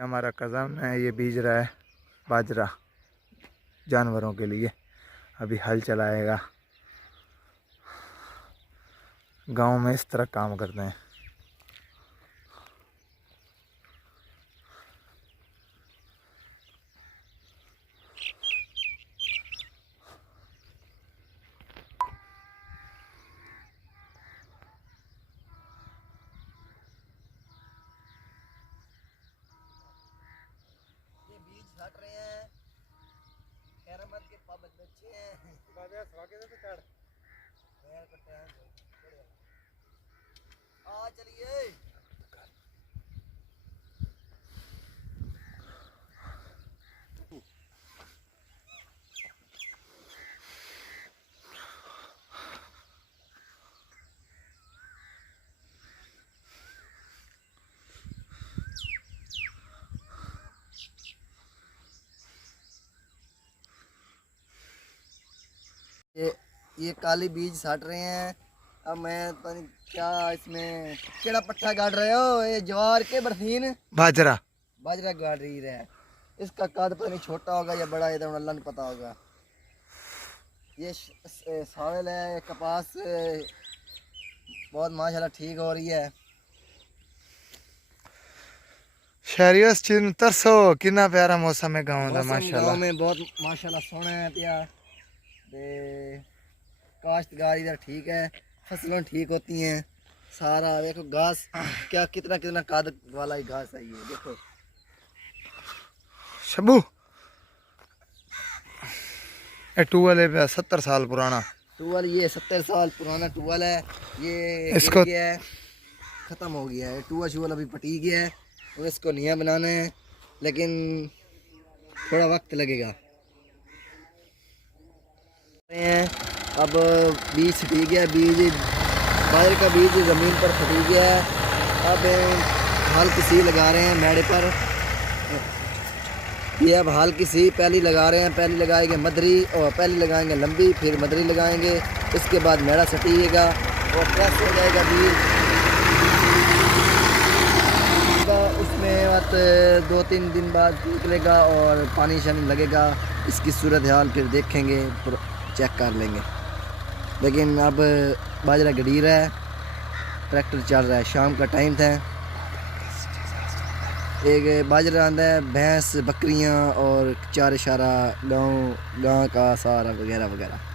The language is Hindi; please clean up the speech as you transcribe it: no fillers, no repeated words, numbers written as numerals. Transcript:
हमारा कज़न है, ये बीज रहा है बाजरा जानवरों के लिए। अभी हल चलाएगा। गांव में इस तरह काम करते हैं। ये बीज छाट रहे हैं। खैरामत के पाबंद बच्चे हैं। बाजार स्वागत है तो चढ़ यार कट्टे हैं आ चलिए। ये काली बीज छाट रहे हैं। अब मैं पता नहीं क्या इसमें केड़ा पट्टा गाड़ रहे हो। ये ज्वार के बरसीन बाजरा बाजरा गाड़ रही है। इसका कद पता नहीं छोटा होगा या बड़ा है, तो अल्लाह ने पता होगा। ये सावल है, ये कपास बहुत माशाल्लाह ठीक हो रही है। शहरियों चिन तरसो कितना प्यारा मौसम है गाँव का। गाँव माशाल्लाह में बहुत माशाल्लाह सोना है पिया। काश्तकारी इधर ठीक है, फसलें ठीक होती हैं। सारा देखो घास क्या कितना कितना काद वाला ही घास है। ये देखो शबू ये टूअल है 70 साल पुराना टूअल। ये 70 साल पुराना टूअल है। ये इसको गिर गया है, ख़त्म हो गया है। टूअल शूअल अभी पटी गया है और इसको नया बनाना है, लेकिन थोड़ा वक्त लगेगा। अब बीज छटी गया, बीज बाहर का बीज ज़मीन पर फटी गया है। अब हाल किसी लगा रहे हैं मेड़े पर। ये अब हाल किसी पहली लगा रहे हैं। पहली लगाएंगे मदरी और पहली लगाएंगे लंबी, फिर मदरी लगाएंगे। इसके बाद मेड़ा सटिएगा और प्रेस हो जाएगा बीज। उसमें बात 2-3 दिन बाद निकलेगा और पानी शानी लगेगा। इसकी सूरत हाल फिर देखेंगे, चेक कर लेंगे। लेकिन अब बाजरा गडीर है, ट्रैक्टर चल रहा है। शाम का टाइम था। एक बाजरा आंदा है, भैंस बकरियां और चारे शारा गाँव का सारा वगैरह वगैरह।